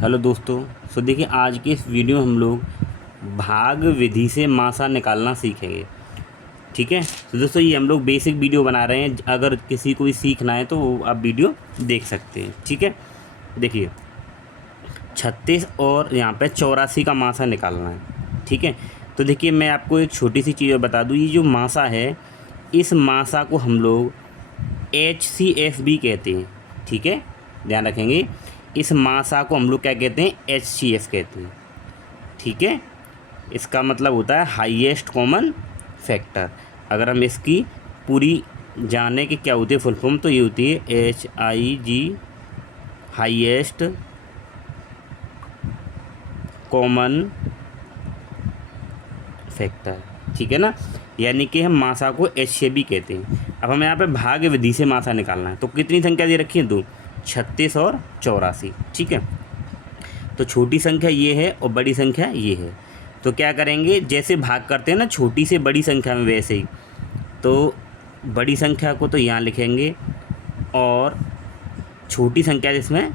Hello दोस्तों। देखिए आज के इस वीडियो में हम लोग भाग विधि से मासा निकालना सीखेंगे। ठीक है। तो दोस्तों ये हम लोग बेसिक वीडियो बना रहे हैं, अगर किसी को भी सीखना है तो वो आप वीडियो देख सकते हैं। ठीक है। देखिए 36 और यहाँ पे 84 का मासा निकालना है। ठीक है। तो देखिए मैं आपको एक छोटी सी चीज़ बता दूँ, ये जो मासा है इस मासा को हम लोग HCF भी कहते हैं। ठीक है, ध्यान रखेंगे। इस मासा को हम लोग क्या कहते हैं, HCF कहते हैं। ठीक है, इसका मतलब होता है हाईएस्ट कॉमन फैक्टर। अगर हम इसकी पूरी जाने कि क्या होती है फुल फॉर्म, तो ये होती है HIG, हाईएस्ट कॉमन फैक्टर। ठीक है ना, यानी कि हम मासा को HCF भी कहते हैं। अब हमें यहाँ पे भाग विधि से मासा निकालना है, तो कितनी संख्या दे रखी है, तो 36 और 84। ठीक है, तो छोटी संख्या ये है और बड़ी संख्या ये है। तो क्या करेंगे, जैसे भाग करते हैं ना छोटी से बड़ी संख्या में, वैसे ही तो बड़ी संख्या को तो यहाँ लिखेंगे और छोटी संख्या जिसमें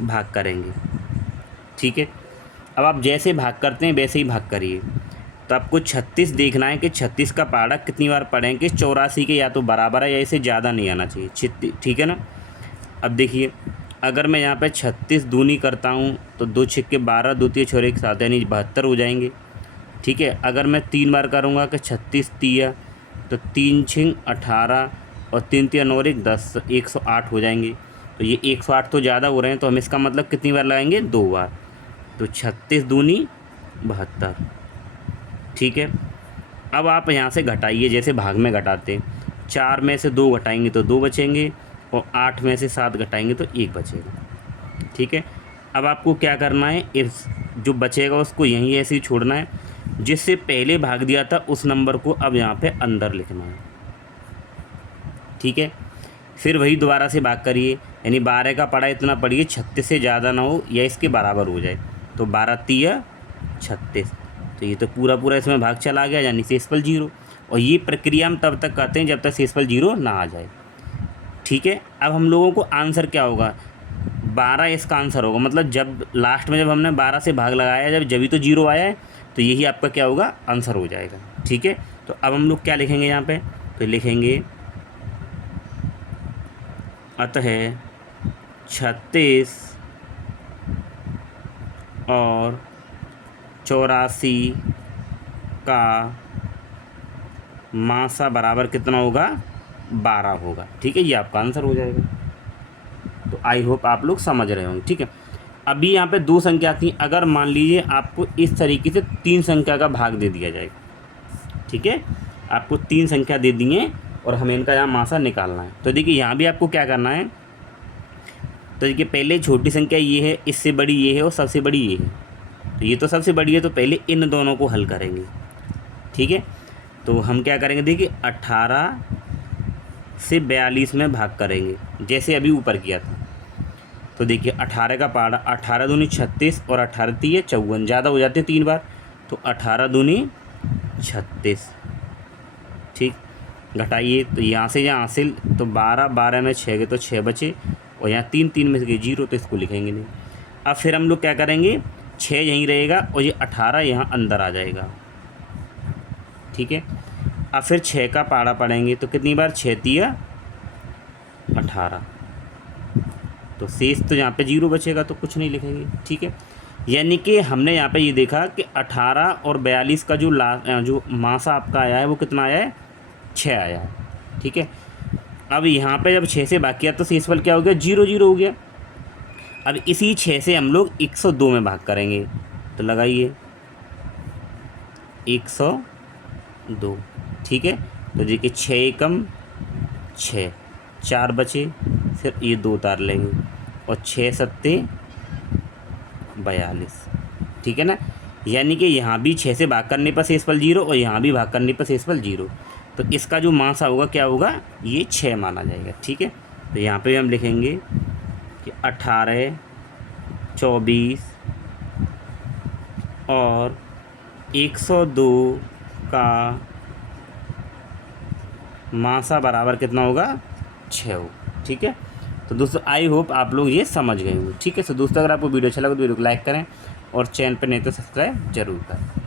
भाग करेंगे। ठीक है, अब आप जैसे भाग करते हैं वैसे ही भाग करिए। तो आपको 36 देखना है कि 36 का पहाड़ा कितनी बार पढ़ेंगे, 84 के या तो बराबर है या इसे ज़्यादा नहीं आना चाहिए। ठीक है ना। अब देखिए अगर मैं यहाँ पे 36 दूनी करता हूँ तो 2 छिक्के 12, 2 तिया 6 1 7 यानी 72 हो जाएंगे। ठीक है, अगर मैं 3 बार करूँगा कि 36 तिया, तो 3 छिंग 18 और 3 तिया 9 1 10, 108 हो जाएंगे। तो ये 108 तो ज़्यादा हो रहे हैं, तो हम इसका मतलब कितनी बार लगाएंगे, 2 बार। तो 36 दूनी 72। ठीक है, अब आप यहाँ से घटाइए जैसे भाग में घटाते। 4 में से 2 घटाएंगे तो 2 बचेंगे और 8 में से 7 घटाएंगे तो 1 बचेगा। ठीक है, अब आपको क्या करना है, इस जो बचेगा उसको यहीं ऐसे ही छोड़ना है। जिससे पहले भाग दिया था उस नंबर को अब यहाँ पे अंदर लिखना है। ठीक है, फिर वही दोबारा से भाग करिए, यानी 12 का पढ़ा इतना पढ़िए 36 से ज़्यादा ना हो या इसके बराबर हो जाए। तो 12 तिया 36, तो ये तो पूरा पूरा इसमें भाग चला गया, यानी शेषफल 0। और ये प्रक्रिया हम तब तक करते हैं जब तक शेषफल 0 ना आ जाए। ठीक है, अब हम लोगों को आंसर क्या होगा, 12 इसका आंसर होगा। मतलब जब लास्ट में जब हमने 12 से भाग लगाया, जब भी तो 0 आया है, तो यही आपका क्या होगा, आंसर हो जाएगा। ठीक है, तो अब हम लोग क्या लिखेंगे यहाँ पे, तो लिखेंगे अतः 36 और 84 का मासा बराबर कितना होगा, 12 होगा। ठीक है, ये आपका आंसर हो जाएगा। तो आई होप आप लोग समझ रहे होंगे। ठीक है, अभी यहाँ पे 2 संख्या थी, अगर मान लीजिए आपको इस तरीके से 3 संख्या का भाग दे दिया जाए। ठीक है, आपको 3 संख्या दे दिए और हमें इनका यहाँ मासा निकालना है। तो देखिए यहाँ भी आपको क्या करना है, तो देखिए पहले छोटी संख्या ये है, इससे बड़ी ये है और सबसे बड़ी ये है। तो ये तो सबसे बड़ी है, तो पहले इन दोनों को हल करेंगे। ठीक है, तो हम क्या करेंगे, देखिए 18 से 42 में भाग करेंगे जैसे अभी ऊपर किया था। तो देखिए 18 का पहाड़ा, 18 दूनी 36 और 18 तिया 54, ज़्यादा हो जाते हैं 3 बार, तो 18 दूनी 36। ठीक, घटाइए तो यहाँ से यहाँ हासिल, तो 12, 12 में 6 गए तो 6 बचे, और यहाँ 3, 3 में से गए 0, तो इसको लिखेंगे नहीं। अब फिर हम लोग क्या करेंगे, 6 यहीं रहेगा और ये 18 यहाँ अंदर आ जाएगा। ठीक है, अब फिर 6 का पहाड़ा पढ़ेंगे, तो कितनी बार, 6 तिया 18, तो शेष तो यहाँ पे 0 बचेगा, तो कुछ नहीं लिखेंगे। ठीक है, यानी कि हमने यहाँ पे ये देखा कि 18 और 42 का जो मासा आपका आया है वो कितना आया है, 6 आया है। ठीक है, अब यहाँ पे जब 6 से भाग किया तो शेषफल क्या हो गया, 0 0 हो गया। अब इसी 6 से हम लोग 102 में भाग करेंगे, तो लगाइए 102। ठीक है, तो देखिए 6 एकम 6, 4 बचे, फिर ये 2 उतार लेंगे और 6 सत्ते 42। ठीक है ना, यानी कि यहाँ भी 6 से भाग करने पर शेषफल 0 और यहाँ भी भाग करने पर शेषफल 0। तो इसका जो मासा होगा क्या होगा, ये 6 माना जाएगा। ठीक है, तो यहाँ पे हम लिखेंगे कि 18, 24 और 102 का मासा बराबर कितना होगा, 6 हो। ठीक है, तो दोस्तों आई होप आप लोग ये समझ गए होंगे। ठीक है, सो दोस्तों अगर आपको वीडियो अच्छा लगा तो वीडियो को लाइक करें और चैनल पर नहीं तो सब्सक्राइब जरूर करें।